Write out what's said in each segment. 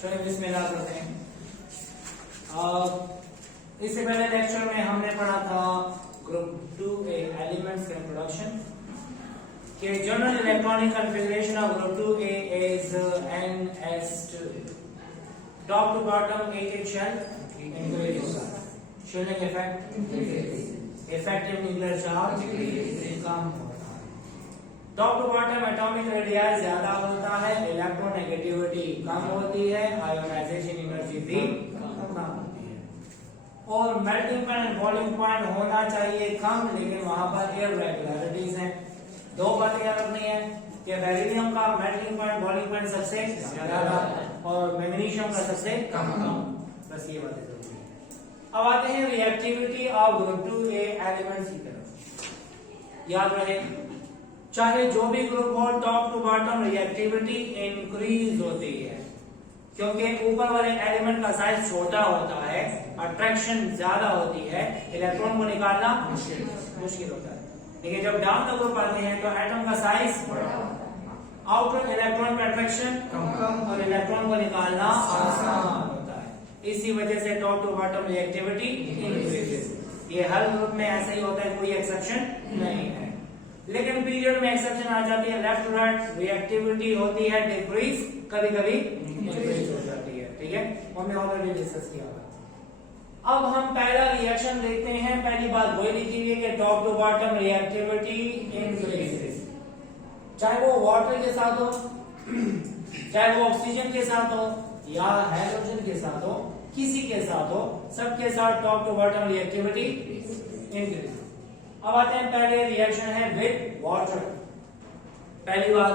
चलिए बिस्मिल्लाह करते हैं। इससे पहले लेक्चर में हमने पढ़ा था ग्रुप 2A एलिमेंट्स का इंट्रोडक्शन कि general electronic configuration of group 2A is NS2। Top to bottom एक एक शेल इंक्रीज होगा। Shielding effect effective nuclear charge कम होता है। Top to bottom atomic radius ज्यादा होता है, इलेक्ट्रोनेगेटिविटी कम होती है, आयोनाइजेशन एनर्जी भी कम होती है। और melting point and boiling point होना चाहिए कम, लेकिन वहां पर इररेगुलरिटीज हैं। दो बातें याद रखनी है कि बेरिलियम का मेल्टिंग पॉइंट बॉइलिंग पॉइंट सबसे ज्यादा और मैग्नीशियम का सबसे कम। बस ये बातें जरूरी है। अब आते हैं reactivity of group 2A elements की तरफ। याद रहे चाहे जो भी ग्रुप हो, top to bottom reactivity increase होती है, क्योंकि ऊपर वाले एलिमेंट का साइज छोटा होता है, अट्रैक्शन ज्यादा होती है, इलेक्ट्रॉन को निकालना मुश्किल होता है। लेकिन जब डाउन द ग्रुप आते हैं तो एटम का साइज आउटर इलेक्ट्रॉन का अट्रैक्शन कम और इलेक्ट्रॉन को निकालना आसान होता है। इसी वजह से top to bottom reactivity increases. ये हर ग्रुप में ऐसा ही होता है, कोई एक्सेप्शन नहीं है। लेकिन पीरियड में एक्सेप्शन आ जाती है, लेफ्ट टू राइट रिएक्टिविटी होती है डिक्रीज, कभी कभी इंक्रीज हो जाती है। ठीक है, हमने ऑलरेडी डिस्कस किया था। अब हम पहला रिएक्शन देखते हैं। पहली बात वही लिखी हुई है कि top to bottom reactivity increases, चाहे वो वाटर के साथ हो, चाहे वो ऑक्सीजन के साथ हो या हाइड्रोजन के साथ हो, किसी के साथ हो, सबके साथ top to bottom reactivity increase. अब आते हैं पहले रिएक्शन है विद वाटर। पहली बात,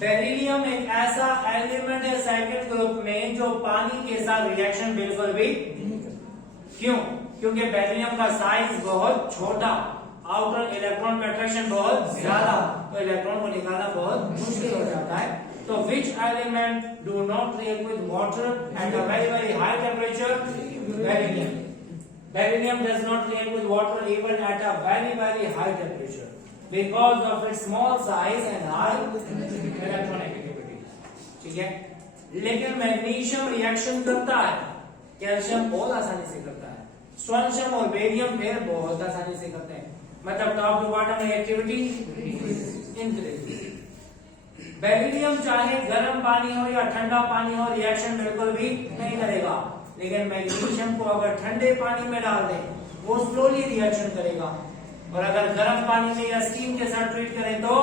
बेरिलियम एक ऐसा एलिमेंट है सेकंड ग्रुप में जो पानी के साथ रिएक्शन बिल्कुल भी क्यों? क्योंकि बेरिलियम का साइज बहुत छोटा, आउटर इलेक्ट्रॉन का अट्रैक्शन बहुत ज्यादा, तो इलेक्ट्रॉन को निकालना बहुत मुश्किल हो जाता है। तो which element do not react with water at a very very high temperature? Beryllium. Beryllium does not react with water even at a very high temperature because of its small size and high electronegativity. ठीक है, लेकिन magnesium reaction करता है, calcium बहुत आसानी से करता है, स्ट्रोंशियम और बेरियम फिर बहुत आसानी से करते हैं। मतलब top to bottom reactivity increase. Beryllium चाहे गर्म पानी हो या ठंडा पानी हो, रिएक्शन बिल्कुल भी नहीं करेगा, लेकिन मैग्नीशियम को अगर ठंडे पानी में डाल दें वो स्लोली रिएक्शन करेगा, और अगर गर्म पानी में या स्टीम के साथ ट्रीट करें तो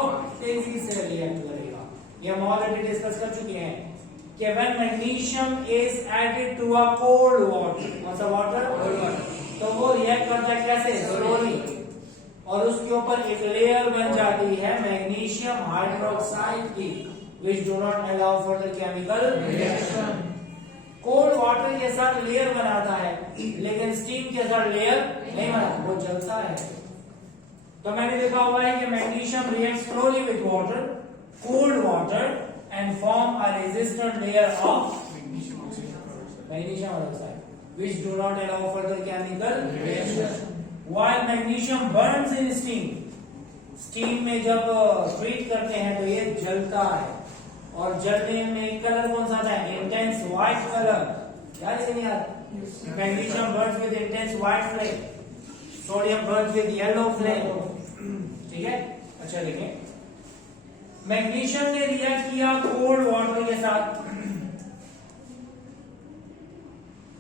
तेजी से रिएक्ट करेगा। ये हम ऑलरेडी डिस्कस कर चुके हैं कि when magnesium is added to a cold water, कौन सा वाटर? तो वो रिएक्ट करता है कैसे? स्लोली, और उसके ऊपर एक लेयर बन जाती है मैग्नीशियम हाइड्रोक्साइड की, which do not allow further chemical reaction. Cold water के साथ लेयर बनाता है, लेकिन स्टीम के साथ लेयर नहीं बनाता, वो जलता है। तो मैंने देखा हुआ है कि magnesium react slowly with water, cold water, and form a resistant layer of magnesium oxide, which do not allow further chemical reaction. While magnesium burns in steam, steam में जब ट्रीट करते हैं तो ये जलता है, और जलने में कलर कौन सा आता है? Intense white colour. याद है नहीं यार? Magnesium Burns with intense white flame, sodium Burns with yellow flame. ठीक है, अच्छा देखें, मैग्नीशियम ने रिएक्ट किया कोल्ड वाटर के साथ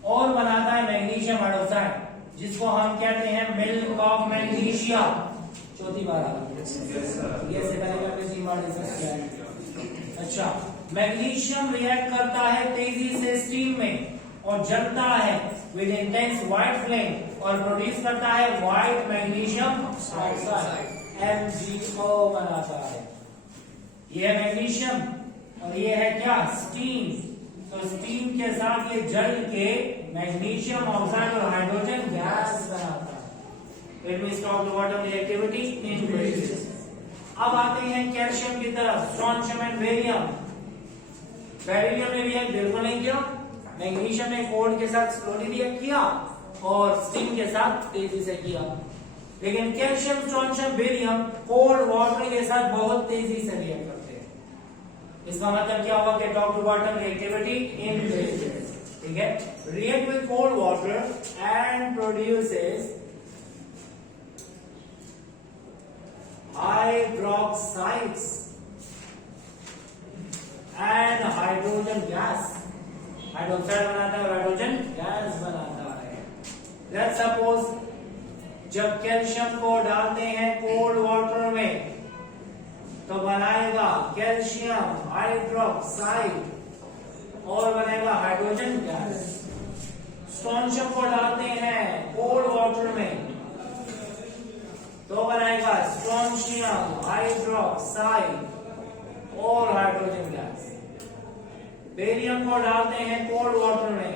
और बनाता है मैग्नीशियम हाइड्रोक्साइड, जिसको हम कहते हैं मिल्क ऑफ मैग्नीशिया। चौथी बार आ गई, ये से पहले का तीन बार डिस्कस किया है। अच्छा, मैग्नीशियम रिएक्ट करता है तेजी से स्टीम में और जलता है विद इंटेंस व्हाइट फ्लेम और प्रोड्यूस करता है व्हाइट मैग्नीशियम ऑक्साइड, MgO बनाता है। ये है मैग्नीशियम और ये है क्या? स्टीम। तो स्टीम के साथ ये जल के मैग्नीशियम ऑक्साइड और हाइड्रोजन गैस बनाता है। It means top to bottom reactivity increases. अब आते हैं कैल्शियम की तरफ, स्ट्रोंशियम एंड बेरियम। बेरिलियम ने रिएक्ट बिल्कुल नहीं किया, मैग्नीशियम ने कोल्ड के साथ स्लोली रिएक्ट किया और स्टीम के साथ तेजी से किया, लेकिन calcium, strontium, barium cold water के साथ बहुत तेजी से रिएक्ट करते हैं। इसका मतलब क्या हुआ कि top to bottom reactivity increases, ठीक है। React with cold water and produces hydroxides and hydrogen gas. Hydroxide बनाता है, हाइड्रोजन गैस बनाता है। लेट्स सपोज जब कैल्शियम को डालते हैं कोल्ड वाटर में तो बनाएगा कैल्शियम हाइड्रोक्साइड और बनेगा हाइड्रोजन गैस। स्ट्रोंशियम को डालते हैं कोल्ड वाटर में तो बनाएगा स्ट्रोंशियम हाइड्रोक्साइड और हाइड्रोजन गैस। बेरियम को डालते हैं कोल्ड वाटर में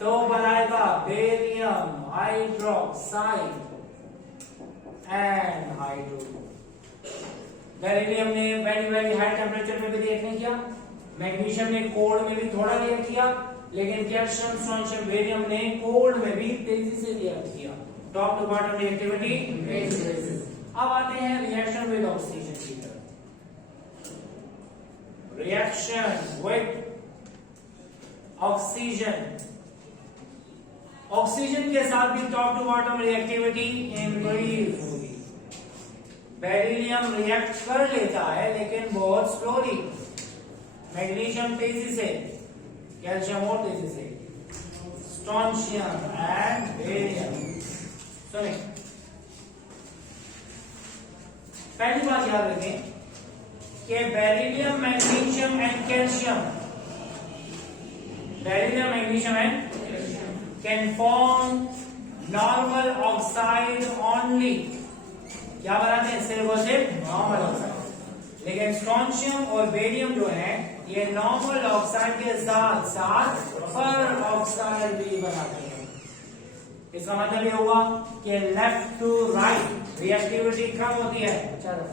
तो बनाएगा barium hydroxide and hydrogen. Beryllium ने वेरी हाई टेम्परेचर में भी रिएक्ट नहीं किया, मैग्नीशियम ने कोल्ड में भी थोड़ा रिएक्ट किया, लेकिन कैल्शियम स्ट्रोंशियम बेरियम ने कोल्ड में भी तेजी से रिएक्ट किया। Top to bottom reactivity. अब आते हैं रिएक्शन विद ऑक्सीजन की तरफ। रिएक्शन विद ऑक्सीजन, ऑक्सीजन के साथ भी top to bottom reactivity increase होगी। बेरिलियम रिएक्ट कर लेता है लेकिन बहुत स्लोली, मैग्नीशियम तेजी से, कैल्शियम और तेजी से, स्ट्रोंशियम एंड बेरियम। सुनिए, पहली बात याद रखें कि beryllium, magnesium and calcium, beryllium, magnesium and can form normal oxide only. क्या बनाते हैं? सिर्फ और सिर्फ नॉर्मल ऑक्साइड। लेकिन स्ट्रोंशियम और बेरियम जो है ये नॉर्मल ऑक्साइड के साथ साथ पर ऑक्साइड भी बनाते हैं। इसका मतलब ये हुआ कि लेफ्ट टू राइट रिएक्टिविटी कम होती है। चलो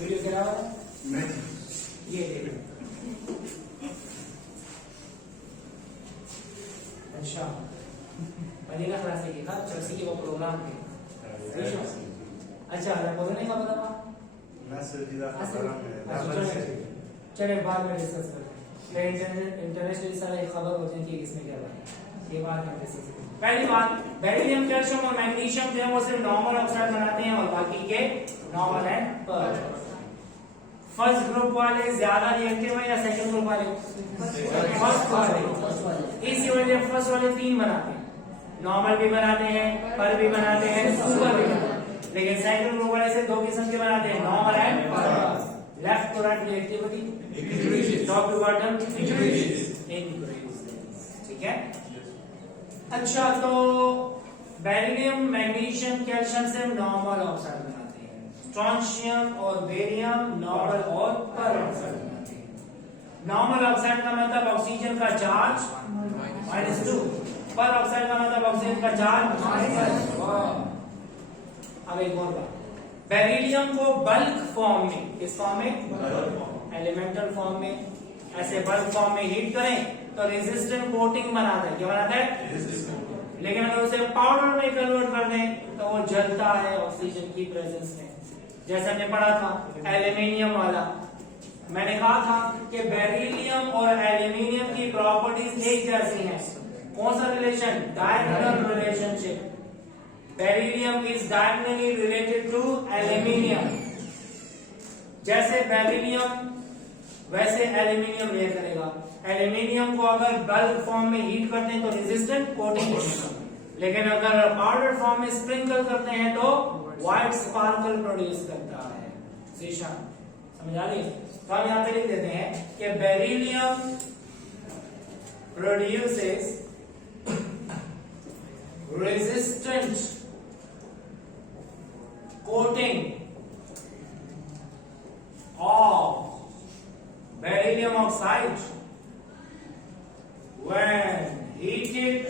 वीडियो क्या है? ये देखो। अच्छा, मदीना क्लास की था, चर्ची की वो प्रोग्राम थे। अच्छा, बोलने का पता था? चले बाद में डिस्कस करते हैं। इंटरनेशनल सारा एक खबर होती है कि इसमें क्या है, ये बात में डिस्कस करेंगे। पहली बात, बेरिलियम, कैल्शियम और मैग्नीशियम जो है वो सिर्फ नॉर्मल ऑक्साइड बनाते हैं और बाकी के नॉर्मल है। पर फर्स्ट ग्रुप वाले ज्यादा रिएक्टिव है या सेकंड ग्रुप वाले? फर्स्ट वाले। इसी वजह फर्स्ट वाले 3 बनाते हैं, नॉर्मल भी बनाते हैं, पर भी बनाते हैं, सुपर भी बनाते हैं। लेकिन सेकंड ग्रुप वाले से 2 किस्म के बनाते हैं, normal and per. Left to right reactivity increases, top to bottom increases. ठीक है। अच्छा, तो बेरिलियम, मैग्नीशियम, कैल्शियम से नॉर्मल ऑक्साइड बनाते हैं, स्ट्रोंशियम और बेरियम नॉर्मल और पर ऑक्साइड बनाते हैं। नॉर्मल ऑक्साइड का मतलब ऑक्सीजन का चार्ज -2, पर ऑक्साइड का मतलब ऑक्सीजन का चार्ज -1। अब एक और बात, बेरिलियम को बल्क फॉर्म में, किस फॉर्म में? एलिमेंटल फॉर्म में, ऐसे बल्क फॉर्म में हीट करें तो रेजिस्टेंट कोटिंग बनाता है। क्या बनाता है? लेकिन अगर उसे पाउडर में कन्वर्ट कर दें तो वो जलता है ऑक्सीजन की प्रेजेंस में। जैसे हमने पढ़ा था एल्यूमिनियम वाला, मैंने कहा था कि बेरिलियम और एल्यूमिनियम की प्रॉपर्टीज एक जैसी हैं। कौन सा relation? Diagonal relationship. Beryllium is diagonally related to aluminium. जैसे बेरिलियम वैसे एल्यूमिनियम रिएक्ट करेगा। एल्यूमिनियम को अगर बल्क फॉर्म में हीट करते हैं तो रेजिस्टेंट कोटिंग बनेगा, लेकिन अगर पाउडर फॉर्म में स्प्रिंकल करते हैं तो व्हाइट स्पार्कल प्रोड्यूस करता है। शीशा समझ आ रही है? तो हम यहां पे लिख देते हैं कि beryllium produces resistant coating of beryllium oxide when heated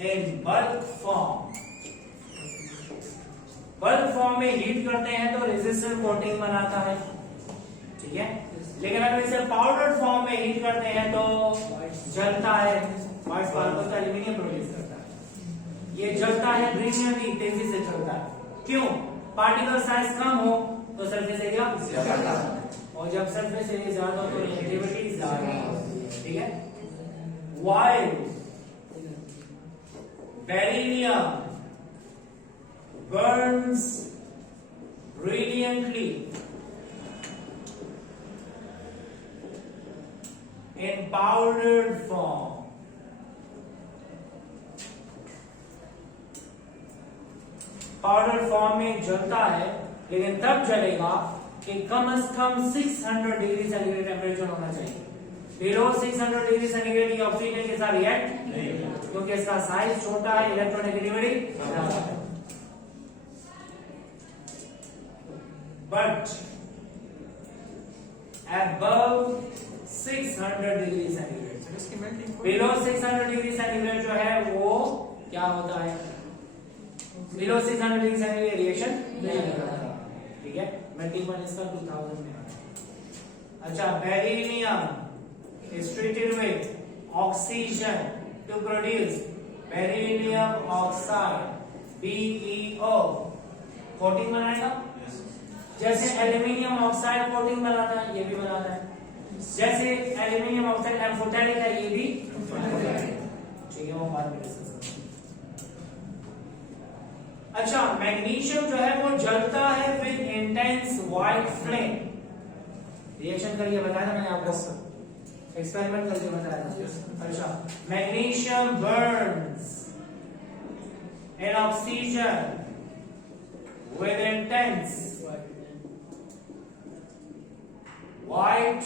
in bulk form। Bulk form में हीट करते हैं तो रेजिस्टेंट कोटिंग बनाता है, ठीक है। लेकिन अगर इसे पाउडर फॉर्म में हीट करते हैं तो जलता है, व्हाइट स्पार्कल का एल्यूमिनियम प्रोड्यूस करता है। ये जलता है ब्रिलियंटली, तेजी से चलता है। क्यों? पार्टिकल साइज कम हो तो सरफेस एरिया ज्यादा, और जब सरफेस एरिया ज्यादा हो तो रिएक्टिविटी ज्यादा होती है। ठीक है। While beryllium burns brilliantly in powdered form, powder form में जलता है, लेकिन तब जलेगा कि कम से कम 600 डिग्री सेंटीग्रेड टेम्परेचर होना चाहिए। बिलो 600 डिग्री सेंटीग्रेड ये ऑक्सीजन के साथ रिएक्ट नहीं, क्योंकि इसका साइज छोटा है, इलेक्ट्रोनेगेटिविटी ज्यादा है। But above 600 degree centigrade, below 600 degree centigrade जो है वो क्या होता है? बिलो 600 डिग्री सेंटीग्रेड रिएक्शन नहीं करता। ठीक है। मेल्टिंग पॉइंट इसका 2000 में आता है। अच्छा, beryllium is treated with oxygen to produce beryllium oxide BeO। Coating बनाएगा जैसे एल्यूमिनियम ऑक्साइड कोटिंग बनाता है, ये भी बनाता है। जैसे एल्यूमिनियम ऑक्साइड एम्फोटेरिक है, ये भी ठीक है, वो बाद में डिस्कस करेंगे। अच्छा, मैग्नीशियम जो है वो जलता है with intense white flame. Reaction करके बताया था मैंने आपको, एक्सपेरिमेंट करके बताया था। अच्छा, magnesium burns in oxygen with intense white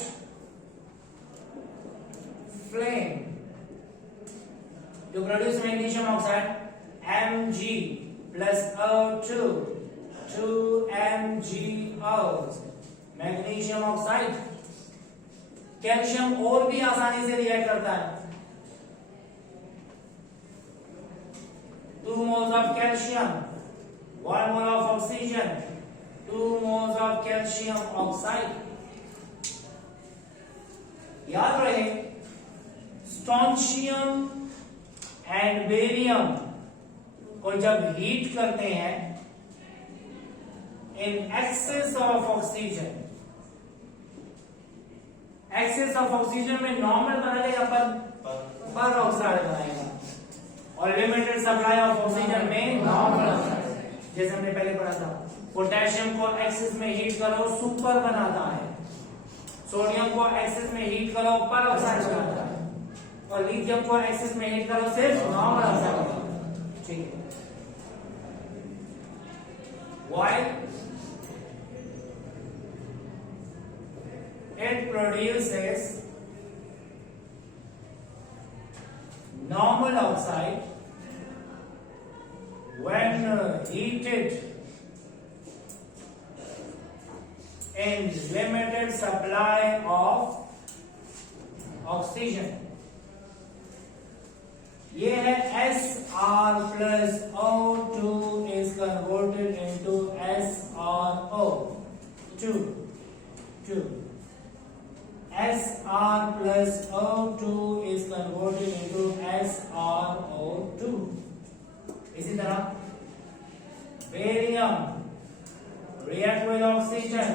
flame to produce magnesium oxide Mg plus O2 2MgO magnesium oxide. Calcium और भी आसानी से रिएक्ट करता है। 2 moles of calcium 1 mole of oxygen 2 moles of calcium oxide। याद रहे, स्ट्रोंशियम एंड बेरियम को जब हीट करते हैं in excess of oxygen, excess of oxygen में नॉर्मल बनाएगा पर ऑक्साइड बनाएगा, और लिमिटेड सप्लाई ऑफ ऑक्सीजन में नॉर्मल ऑक्साइड। जैसे हमने पहले पढ़ा था, पोटेशियम को एक्सेस में हीट करो सुपर बनाता है, सोडियम को एक्सेस में हीट करो पर ऑक्साइड बनाता है, और लिथियम को एक्सेस में हीट करो सिर्फ नॉर्मल ऑक्साइड बनाता है। ठीक है। Why? It produces normal oxide when heated in limited supply of oxygen। ये है SR plus O2 is converted into SRO 2 SR plus O2 is converted into SRO2। इसी तरह barium react with oxygen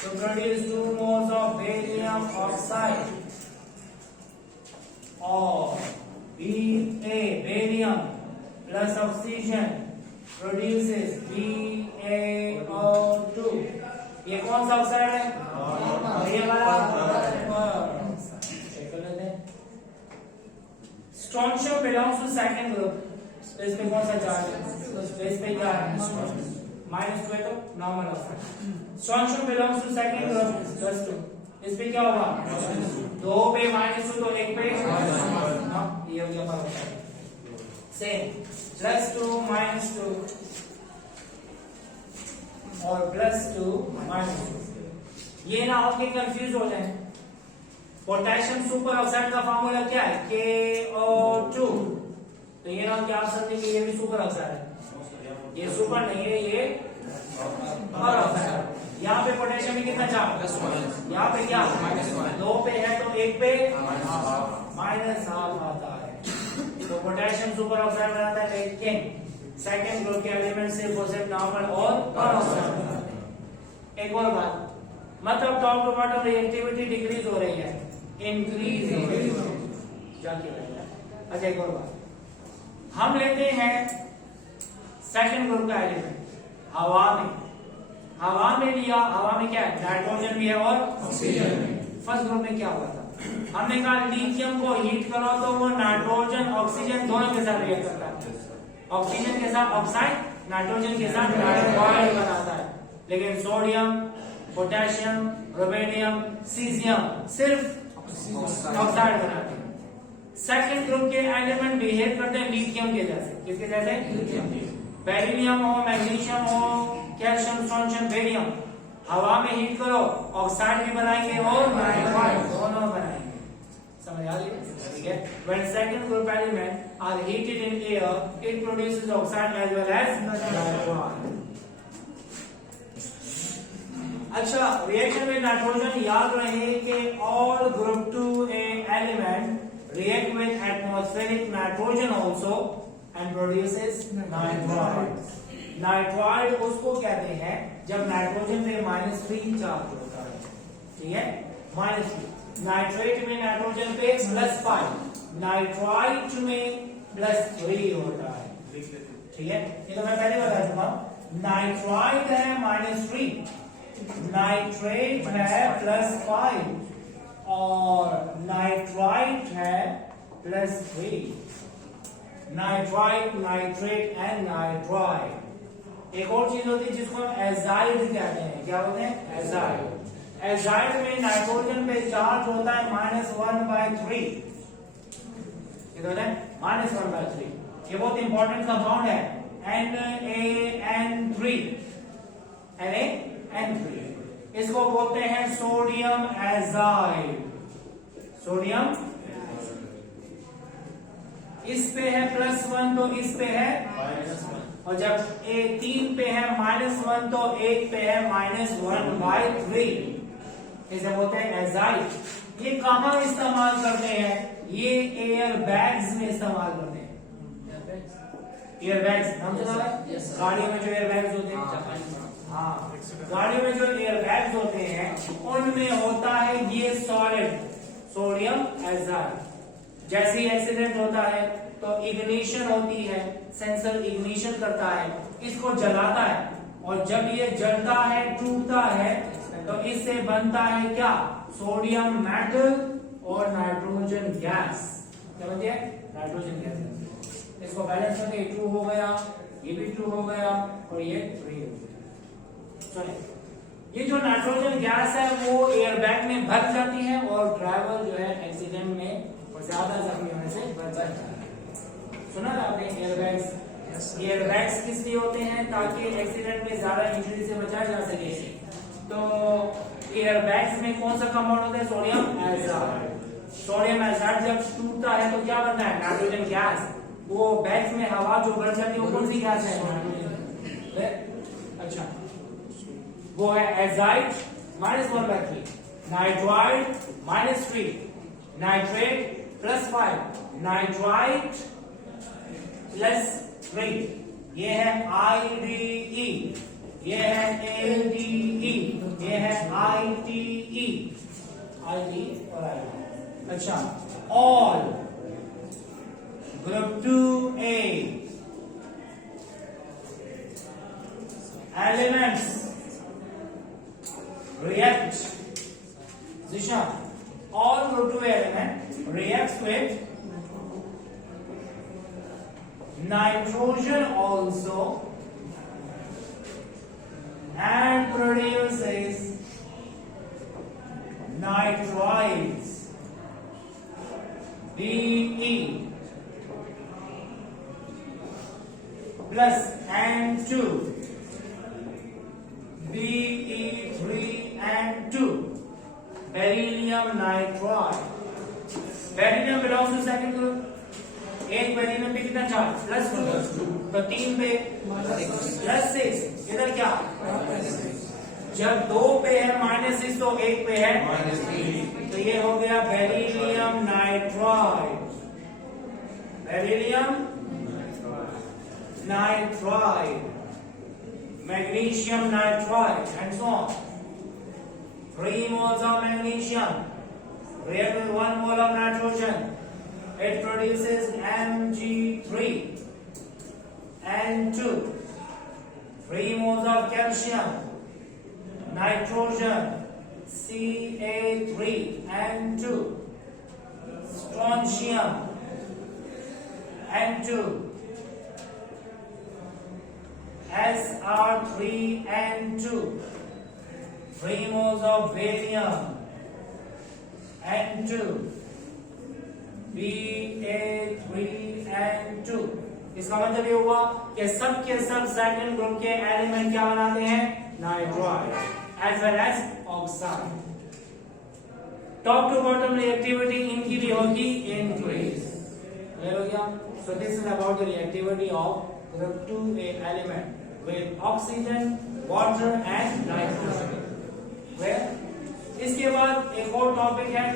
to produce 2 moles of barium oxide, और barium plus oxygen produces BaO2। ये कौन सा oxide है? ये वाला चेक कर लेते हैं। Strontium belongs to second group, तो इस पे कौन सा चार्ज है? तो इस पे क्या है? -2 है तो normal oxide. Strontium belongs to second group +2, इस पे क्या होगा? 2 पे -2 तो 1 पे ना, ये हो गया पर सेम +2 -2 और +2 -2। ये ना हो के कंफ्यूज हो जाए। पोटेशियम सुपर ऑक्साइड का फार्मूला क्या है? KO2। तो ये ना कि आप समझेंगे ये भी सुपर ऑक्साइड है, ये सुपर नहीं है, ये और ऑक्साइड। यहाँ पे पोटेशियम में कितना चार्ज? यहाँ पे क्या? -1। 2 पे है तो 1 पे -1/2 आता है। तो पोटेशियम सुपर ऑक्साइड बनाता है, लेकिन सेकंड ग्रुप के एलिमेंट से वो सिर्फ नॉर्मल और नॉन ऑक्साइड बनाते हैं। एक और बात, मतलब top to bottom reactivity decrease हो रही है, इंक्रीज हो रही है जाके। अच्छा एक और बात, हम लेते हैं सेकंड ग्रुप का एलिमेंट हवा में लिया, हवा में क्या है, नाइट्रोजन भी है और ऑक्सीजन भी। फर्स्ट ग्रुप में क्या हुआ था, हमने कहा लिथियम को हीट करो तो वो नाइट्रोजन ऑक्सीजन दोनों के साथ रिएक्ट करता है, ऑक्सीजन के साथ ऑक्साइड, नाइट्रोजन के साथ नाइट्राइड बनाता है। लेकिन सोडियम, पोटेशियम, रुबिडियम, सीजियम सिर्फ ऑक्साइड बनाते हैं। सेकंड ग्रुप के एलिमेंट बिहेव करते हैं लिथियम के जैसे, किसके जैसे, बेरिलियम हो, मैग्नीशियम हो, कैल्शियम, स्ट्रोंशियम, बेरियम, हवा में हीट करो ऑक्साइड भी बनाएंगे और नाइट्राइड दोनों बनाएंगे। समझ आ गई? ठीक है। When second group element are heated in air, it produces oxide as well as nitrogen. अच्छा, रिएक्शन में नाइट्रोजन, याद रहे कि all group 2A element react with atmospheric nitrogen also and produces nitride. Nitride उसको कहते हैं जब नाइट्रोजन पे -3 चार्ज होता है, ठीक है, -3। नाइट्रेट में नाइट्रोजन पे +5, नाइट्राइड में +3 होता है, ठीक है। ये तो मैं पहले बता चुका हूं। नाइट्राइड है -3, नाइट्रेट है +5 और नाइट्राइड है +3। Nitride, nitrate and nitride. एक और चीज होती है जिसको हम एजाइड कहते हैं, क्या बोलते हैं, एजाइड। एजाइड में नाइट्रोजन पे चार्ज होता है -1/3, कितना है, -1/3। ये बहुत इंपॉर्टेंट कंपाउंड है, NaN3, NaN3। इसको बोलते हैं सोडियम एजाइड, सोडियम। इस पे है +1 तो इस पे है -1, और जब A3 पे है -1 तो एक पे है -1/3। इसे बोलते हैं एजाइड। ये कहाँ इस्तेमाल करते हैं, ये एयर बैग्स में इस्तेमाल करते हैं। एयर बैग्स नाम सुना है, गाड़ियों में जो एयर बैग्स होते हैं, हाँ, गाड़ियों में जो एयर बैग्स होते हैं उनमें होता है ये सॉलिड सोडियम एजाइड। जैसे ही एक्सीडेंट होता है तो इग्निशन होती है, सेंसर इग्निशन करता है, इसको जलाता है, और जब ये जलता है, टूटता है, तो इससे बनता है क्या, सोडियम मेटल और नाइट्रोजन गैस। क्या बनती है, नाइट्रोजन गैस। इसको बैलेंस करके 2 हो गया, ये भी 2 हो गया और ये 3 हो गया। सुनिए, ये जो नाइट्रोजन गैस है वो एयर बैग में भर जाती है और ड्राइवर जो है एक्सीडेंट में ज्यादा जख्मी होने से बच जाता है। सुना था आपने एयरबैग्स? एयरबैग्स किस लिए होते हैं, ताकि एक्सीडेंट में ज्यादा इंजरी से बचाया जा सके। तो एयरबैग्स में कौन सा कंपाउंड होता है, सोडियम एजाइड। सोडियम एजाइड जब टूटता है तो क्या बनता है, नाइट्रोजन गैस। वो बैग्स में हवा जो बढ़ जाती है वो कौन सी गैस है, नाइट्रोजन। अच्छा, वो है एजाइड -1/3, नाइट्राइड -3, नाइट्रेट +5, नाइट्राइड +3। ये है IDE, ये है ADE, ये है ITE, ITE और ITE। अच्छा, all group 2A elements react, Zisha, all group 2 element reacts with nitrogen also and produces nitrides, BE plus N2, Be3 and 2, beryllium nitride. Beryllium belongs to second group. एक beryllium पे कितना charge, +2, तो 3 पे +6, इधर क्या, जब 2 पे है -6 तो 1 पे है -3, तो ये हो गया beryllium nitride. Beryllium nitride, magnesium nitride, and so on. 3 moles of magnesium react with 1 mole of nitrogen. It produces Mg3 N2. 3 moles of calcium, nitrogen Ca3 N2, strontium N2, Sr3N2, 3 moles of barium N2, Ba3N2. इसका मतलब ये हुआ कि सब के सब second group के element क्या बनाते हैं? Nitride as well as oxide. Top to bottom reactivity इनकी भी होगी इंक्रीज. क्लियर हो गया? So this is about the reactivity of group 2A element with oxygen, water and nitrogen. इसके बाद एक और टॉपिक है